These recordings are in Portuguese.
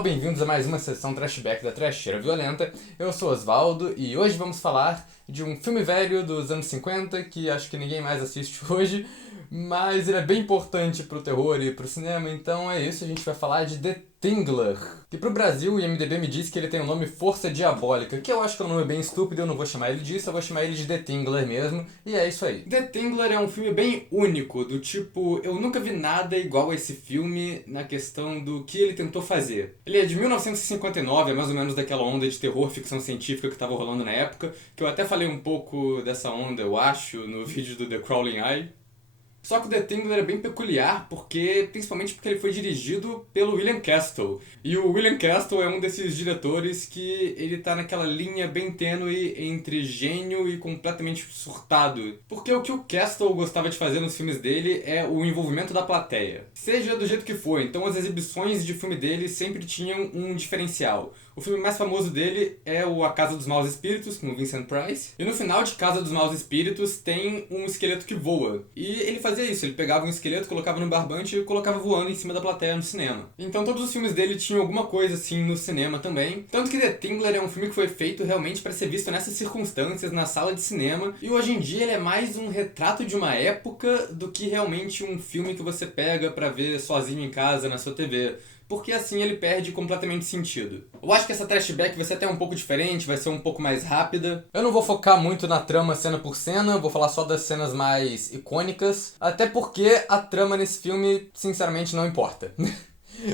pessoal, bem-vindos a mais uma sessão Trashback da Trasheira Violenta. Eu sou Osvaldo e hoje vamos falar de um filme velho dos anos 50 que acho que ninguém mais assiste hoje, mas ele é bem importante pro terror e pro cinema, então é isso, a gente vai falar de The Tingler, que pro Brasil o IMDb me diz que ele tem o nome Força Diabólica, que eu acho que é um nome bem estúpido, eu não vou chamar ele disso, eu vou chamar ele de The Tingler mesmo, e é isso aí. The Tingler é um filme bem único, do tipo, eu nunca vi nada igual a esse filme na questão do que ele tentou fazer. Ele é de 1959, é mais ou menos daquela onda de terror, ficção científica que tava rolando na época, que eu até falei um pouco dessa onda, eu acho, no vídeo do The Crawling Eye. Só que o The Tingler é bem peculiar, principalmente porque ele foi dirigido pelo William Castle. E o William Castle é um desses diretores que ele tá naquela linha bem tênue entre gênio e completamente surtado. Porque o que o Castle gostava de fazer nos filmes dele é o envolvimento da plateia. Seja do jeito que for, então as exibições de filme dele sempre tinham um diferencial. O filme mais famoso dele é o A Casa dos Maus Espíritos, com o Vincent Price. E no final de Casa dos Maus Espíritos tem um esqueleto que voa. E ele fazia isso, ele pegava um esqueleto, colocava no barbante e colocava voando em cima da plateia no cinema. Então todos os filmes dele tinham alguma coisa assim no cinema também. Tanto que The Tingler é um filme que foi feito realmente para ser visto nessas circunstâncias, na sala de cinema. E hoje em dia ele é mais um retrato de uma época do que realmente um filme que você pega para ver sozinho em casa na sua TV. Porque assim ele perde completamente sentido. Eu acho que essa trashback vai ser até um pouco diferente, vai ser um pouco mais rápida. Eu não vou focar muito na trama cena por cena, vou falar só das cenas mais icônicas. Até porque a trama nesse filme, sinceramente, não importa.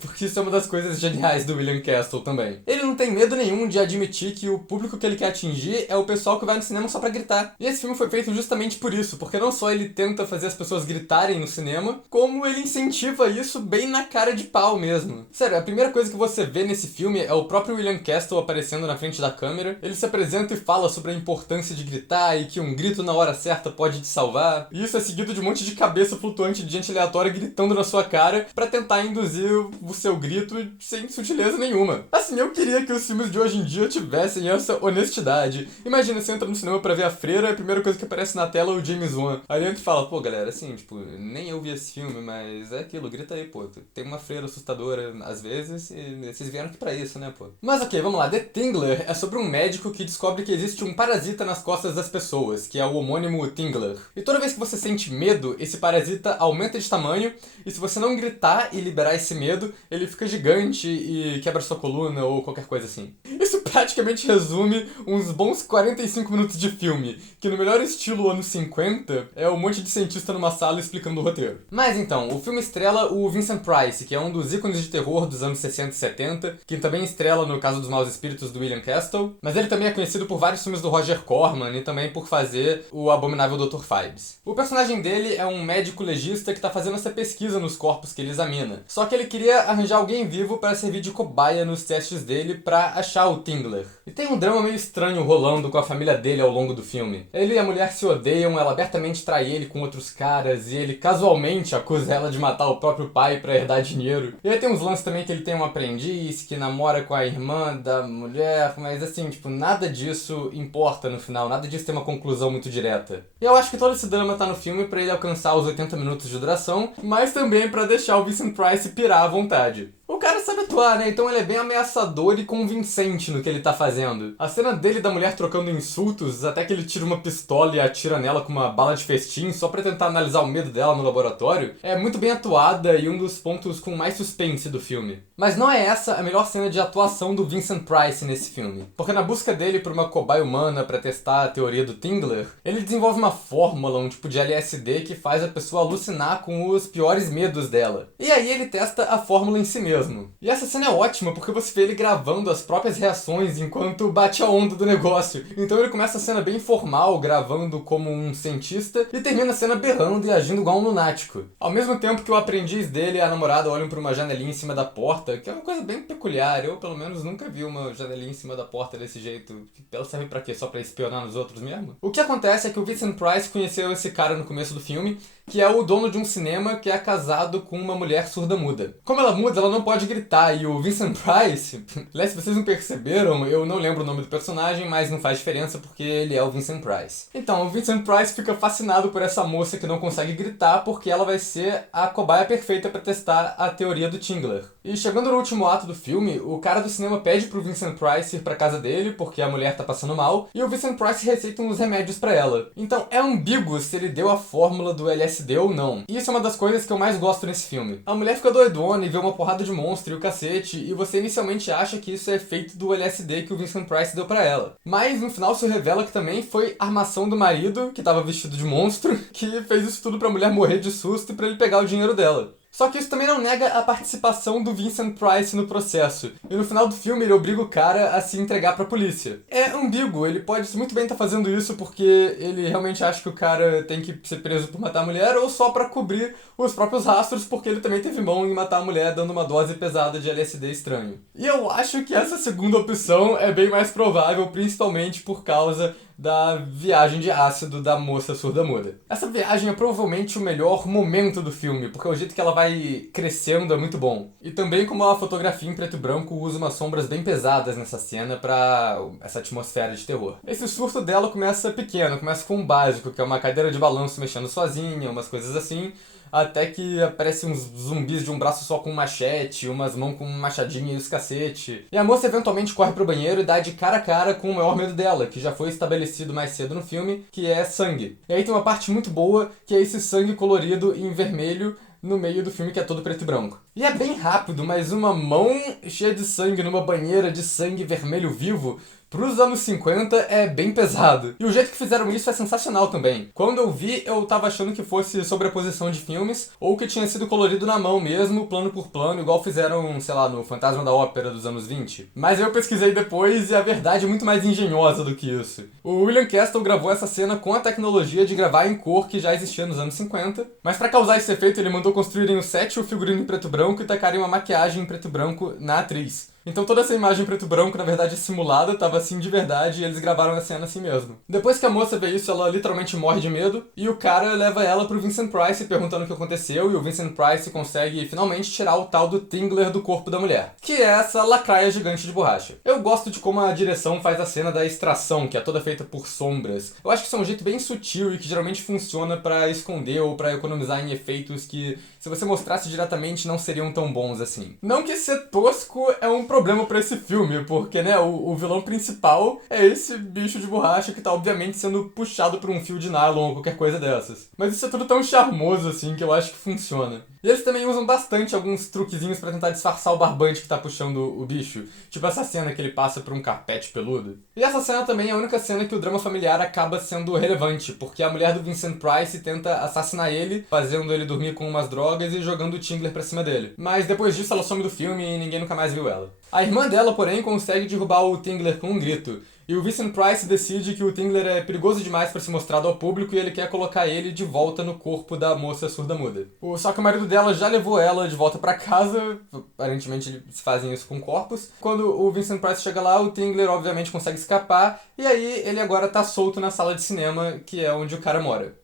Porque isso é uma das coisas geniais do William Castle também. Ele não tem medo nenhum de admitir que o público que ele quer atingir é o pessoal que vai no cinema só pra gritar. E esse filme foi feito justamente por isso, porque não só ele tenta fazer as pessoas gritarem no cinema, como ele incentiva isso bem na cara de pau mesmo. Sério, a primeira coisa que você vê nesse filme é o próprio William Castle aparecendo na frente da câmera. Ele se apresenta e fala sobre a importância de gritar e que um grito na hora certa pode te salvar. E isso é seguido de um monte de cabeça flutuante de gente aleatória gritando na sua cara pra tentar induzir o seu grito sem sutileza nenhuma. Assim, eu queria que os filmes de hoje em dia tivessem essa honestidade. Imagina, você entra no cinema pra ver A Freira, a primeira coisa que aparece na tela é o James Wan. Aí entra e fala, pô galera, assim, tipo, nem eu vi esse filme, mas é aquilo, grita aí, pô. Tem uma freira assustadora às vezes e vocês vieram aqui pra isso, né, pô. Mas ok, vamos lá. The Tingler é sobre um médico que descobre que existe um parasita nas costas das pessoas, que é o homônimo Tingler. E toda vez que você sente medo, esse parasita aumenta de tamanho, e se você não gritar e liberar esse medo, ele fica gigante e quebra sua coluna ou qualquer coisa assim. Isso praticamente resume uns bons 45 minutos de filme, que no melhor estilo anos 50 é um monte de cientista numa sala explicando o roteiro. Mas então, o filme estrela o Vincent Price, que é um dos ícones de terror dos anos 60 e 70, que também estrela no Caso dos Maus Espíritos do William Castle, mas ele também é conhecido por vários filmes do Roger Corman e também por fazer o abominável Dr. Phibes. O personagem dele é um médico legista que tá fazendo essa pesquisa nos corpos que ele examina, só que ele queria arranjar alguém vivo para servir de cobaia nos testes dele para achar o Tingler. E tem um drama meio estranho rolando com a família dele ao longo do filme. Ele e a mulher se odeiam, ela abertamente trai ele com outros caras e ele casualmente acusa ela de matar o próprio pai para herdar dinheiro. E aí tem uns lances também que ele tem um aprendiz que namora com a irmã da mulher, mas assim, tipo, nada disso importa no final, nada disso tem uma conclusão muito direta. E eu acho que todo esse drama tá no filme para ele alcançar os 80 minutos de duração, mas também para deixar o Vincent Price pirar à vontade. O cara sabe atuar, né? Então ele é bem ameaçador e convincente no que ele tá fazendo. A cena dele e da mulher trocando insultos, até que ele tira uma pistola e atira nela com uma bala de festim só pra tentar analisar o medo dela no laboratório, é muito bem atuada e um dos pontos com mais suspense do filme. Mas não é essa a melhor cena de atuação do Vincent Price nesse filme. Porque na busca dele por uma cobaia humana pra testar a teoria do Tingler, ele desenvolve uma fórmula, um tipo de LSD que faz a pessoa alucinar com os piores medos dela. E aí ele testa a fórmula em si mesmo. E essa cena é ótima porque você vê ele gravando as próprias reações enquanto bate a onda do negócio. Então ele começa a cena bem formal, gravando como um cientista, e termina a cena berrando e agindo igual um lunático. Ao mesmo tempo que o aprendiz dele e a namorada olham por uma janelinha em cima da porta, que é uma coisa bem peculiar. Eu, pelo menos, nunca vi uma janelinha em cima da porta desse jeito. Ela serve pra quê? Só pra espionar nos outros mesmo? O que acontece é que o Vincent Price conheceu esse cara no começo do filme, que é o dono de um cinema que é casado com uma mulher surda-muda. Como ela é muda, ela não pode gritar, e o Vincent Price... Aliás, se vocês não perceberam, eu não lembro o nome do personagem, mas não faz diferença porque ele é o Vincent Price. Então, o Vincent Price fica fascinado por essa moça que não consegue gritar porque ela vai ser a cobaia perfeita para testar a teoria do Tingler. E chegando no último ato do filme, o cara do cinema pede pro Vincent Price ir pra casa dele porque a mulher tá passando mal, e o Vincent Price receita uns remédios pra ela. Então é ambíguo se ele deu a fórmula do LSD ou não. E isso é uma das coisas que eu mais gosto nesse filme. A mulher fica doidona e vê uma porrada de monstro e o cacete, e você inicialmente acha que isso é feito do LSD que o Vincent Price deu pra ela. Mas no final se revela que também foi armação do marido, que tava vestido de monstro, que fez isso tudo pra mulher morrer de susto e pra ele pegar o dinheiro dela. Só que isso também não nega a participação do Vincent Price no processo. E no final do filme ele obriga o cara a se entregar pra polícia. É ambíguo, ele pode muito bem estar fazendo isso porque ele realmente acha que o cara tem que ser preso por matar a mulher, ou só pra cobrir os próprios rastros porque ele também teve mão em matar a mulher dando uma dose pesada de LSD estranho. E eu acho que essa segunda opção é bem mais provável, principalmente por causa da viagem de ácido da moça surda-muda. Essa viagem é provavelmente o melhor momento do filme, porque o jeito que ela vai crescendo é muito bom. E também como a fotografia em preto e branco usa umas sombras bem pesadas nessa cena pra essa atmosfera de terror. Esse surto dela começa pequeno, começa com um básico, que é uma cadeira de balanço mexendo sozinha, umas coisas assim, até que aparecem uns zumbis de um braço só com um machete, umas mãos com um machadinho e os cacete. E a moça eventualmente corre pro banheiro e dá de cara a cara com o maior medo dela, que já foi estabelecido mais cedo no filme, que é sangue. E aí tem uma parte muito boa, que é esse sangue colorido em vermelho, no meio do filme que é todo preto e branco. E é bem rápido, mas uma mão cheia de sangue numa banheira de sangue vermelho vivo, pros anos 50 é bem pesado. E o jeito que fizeram isso é sensacional também. Quando eu vi, eu tava achando que fosse sobreposição de filmes, ou que tinha sido colorido na mão mesmo, plano por plano, igual fizeram, sei lá, no Fantasma da Ópera dos anos 20. Mas eu pesquisei depois e a verdade é muito mais engenhosa do que isso. O William Castle gravou essa cena com a tecnologia de gravar em cor que já existia nos anos 50, mas pra causar esse efeito ele mandou construírem o set e o figurino em preto e branco e tacarem uma maquiagem em preto e branco na atriz. Então toda essa imagem em preto e branco, na verdade, é simulada, tava assim de verdade, e eles gravaram a cena assim mesmo. Depois que a moça vê isso, ela literalmente morre de medo, e o cara leva ela pro Vincent Price perguntando o que aconteceu, e o Vincent Price consegue finalmente tirar o tal do Tingler do corpo da mulher, que é essa lacraia gigante de borracha. Eu gosto de como a direção faz a cena da extração, que é toda feita por sombras. Eu acho que isso é um jeito bem sutil e que geralmente funciona pra esconder ou pra economizar em efeitos que, se você mostrasse diretamente, não seriam tão bons assim. Não que ser tosco é um problema pra esse filme, porque, né, o vilão principal é esse bicho de borracha que tá obviamente sendo puxado por um fio de nylon ou qualquer coisa dessas. Mas isso é tudo tão charmoso assim que eu acho que funciona. E eles também usam bastante alguns truquezinhos pra tentar disfarçar o barbante que tá puxando o bicho. Tipo essa cena que ele passa por um carpete peludo. E essa cena também é a única cena que o drama familiar acaba sendo relevante, porque a mulher do Vincent Price tenta assassinar ele, fazendo ele dormir com umas drogas e jogando o Tingler pra cima dele. Mas depois disso ela some do filme e ninguém nunca mais viu ela. A irmã dela, porém, consegue derrubar o Tingler com um grito. E o Vincent Price decide que o Tingler é perigoso demais para ser mostrado ao público e ele quer colocar ele de volta no corpo da moça surda-muda. Só que o marido dela já levou ela de volta para casa, aparentemente eles fazem isso com corpos. Quando o Vincent Price chega lá, o Tingler obviamente consegue escapar, e aí ele agora tá solto na sala de cinema, que é onde o cara mora.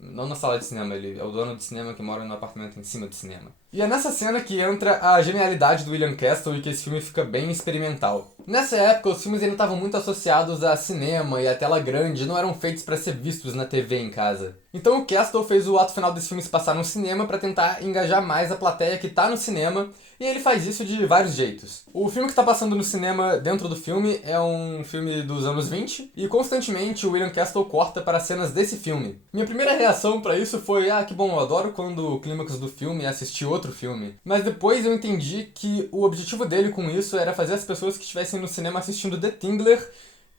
Não na sala de cinema, ele é o dono de cinema que mora no apartamento em cima do cinema. E é nessa cena que entra a genialidade do William Castle e que esse filme fica bem experimental. Nessa época, os filmes ainda estavam muito associados a cinema e a tela grande, não eram feitos para ser vistos na TV em casa. Então o Castle fez o ato final desse filme se passar no cinema para tentar engajar mais a plateia que tá no cinema, e ele faz isso de vários jeitos. O filme que tá passando no cinema dentro do filme é um filme dos anos 20, e constantemente o William Castle corta para cenas desse filme. Minha primeira reação para isso foi, que bom, eu adoro quando o clímax do filme é assistir outro filme. Mas depois eu entendi que o objetivo dele com isso era fazer as pessoas que estivessem no cinema assistindo The Tingler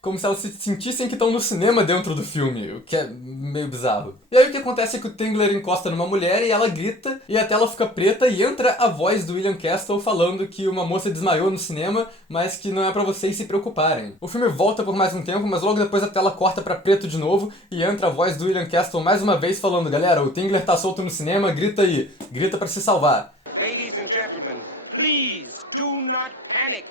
como se elas se sentissem que estão no cinema dentro do filme, o que é meio bizarro. E aí o que acontece é que o Tingler encosta numa mulher e ela grita, e a tela fica preta e entra a voz do William Castle falando que uma moça desmaiou no cinema, mas que não é pra vocês se preocuparem. O filme volta por mais um tempo, mas logo depois a tela corta pra preto de novo, e entra a voz do William Castle mais uma vez falando: galera, o Tingler tá solto no cinema, grita aí, grita pra se salvar. Ladies and gentlemen, please do not panic,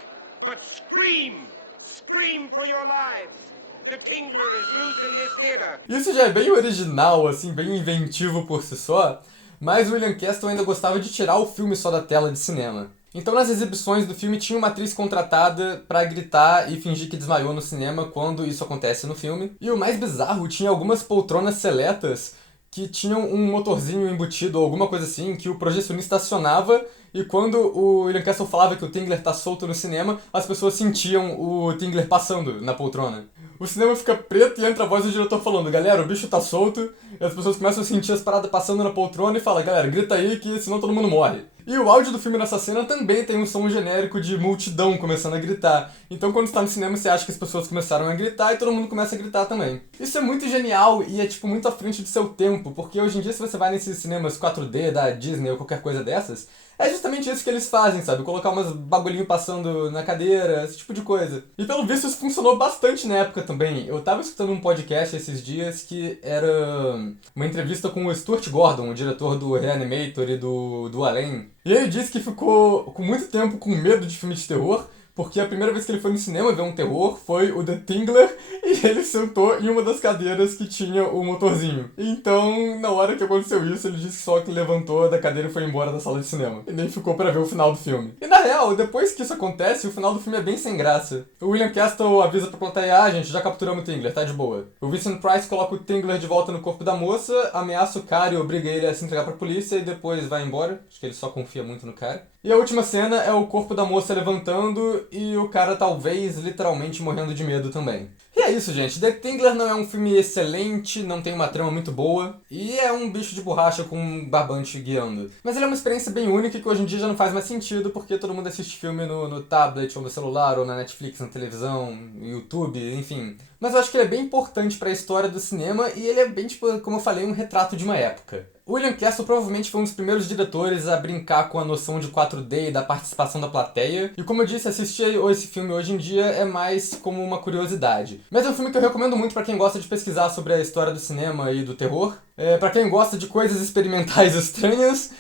but scream! Scream for your lives! The Tingler is loose in this theater. Isso já é bem original, assim, bem inventivo por si só, mas o William Castle ainda gostava de tirar o filme só da tela de cinema. Então nas exibições do filme tinha uma atriz contratada pra gritar e fingir que desmaiou no cinema quando isso acontece no filme. E o mais bizarro, tinha algumas poltronas seletas que tinham um motorzinho embutido ou alguma coisa assim, que o projecionista acionava, e quando o William Castle falava que o Tingler tá solto no cinema, as pessoas sentiam o Tingler passando na poltrona. O cinema fica preto e entra a voz do diretor falando: galera, o bicho tá solto, e as pessoas começam a sentir as paradas passando na poltrona e fala: galera, grita aí que senão todo mundo morre. E o áudio do filme nessa cena também tem um som genérico de multidão começando a gritar. Então quando você tá no cinema você acha que as pessoas começaram a gritar e todo mundo começa a gritar também. Isso é muito genial e é tipo muito à frente do seu tempo, porque hoje em dia se você vai nesses cinemas 4D da Disney ou qualquer coisa dessas, é justamente isso que eles fazem, sabe? Colocar umas bagulhinho passando na cadeira, esse tipo de coisa. E pelo visto isso funcionou bastante na época também. Eu tava escutando um podcast esses dias que era uma entrevista com o Stuart Gordon, o diretor do Reanimator e do Alien. E ele disse que ficou com muito tempo com medo de filme de terror, porque a primeira vez que ele foi no cinema ver um terror foi o The Tingler e ele sentou em uma das cadeiras que tinha o motorzinho. Então, na hora que aconteceu isso, ele disse só que levantou da cadeira e foi embora da sala de cinema. E nem ficou pra ver o final do filme. E na real, depois que isso acontece, o final do filme é bem sem graça. O William Castle avisa pra plateia: gente, já capturamos o Tingler, tá de boa. O Vincent Price coloca o Tingler de volta no corpo da moça, ameaça o cara e obriga ele a se entregar pra polícia e depois vai embora. Acho que ele só confia muito no cara. E a última cena é o corpo da moça levantando e o cara talvez literalmente morrendo de medo também. E é isso, gente. The Tingler não é um filme excelente, não tem uma trama muito boa e é um bicho de borracha com um barbante guiando. Mas ele é uma experiência bem única que hoje em dia já não faz mais sentido porque todo mundo assiste filme no tablet ou no celular ou na Netflix, na televisão, no YouTube, enfim. Mas eu acho que ele é bem importante pra história do cinema e ele é bem, tipo, como eu falei, um retrato de uma época. O William Castle provavelmente foi um dos primeiros diretores a brincar com a noção de 4D e da participação da plateia. E como eu disse, assistir esse filme hoje em dia é mais como uma curiosidade. Mas é um filme que eu recomendo muito pra quem gosta de pesquisar sobre a história do cinema e do terror. Pra quem gosta de coisas experimentais estranhas.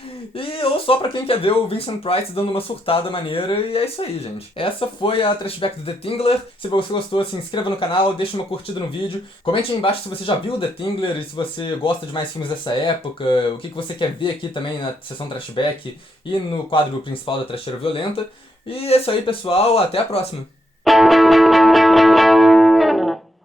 Ou só pra quem quer ver o Vincent Price dando uma surtada maneira. E é isso aí, gente. Essa foi a Trashback do The Tingler. Se você gostou, se inscreva no canal, deixe uma curtida no vídeo. Comente aí embaixo se você já viu The Tingler e se você gosta de mais filmes dessa época. O que você quer ver aqui também na sessão Trashback e no quadro principal da Trasheira Violenta. E é isso aí, pessoal. Até a próxima.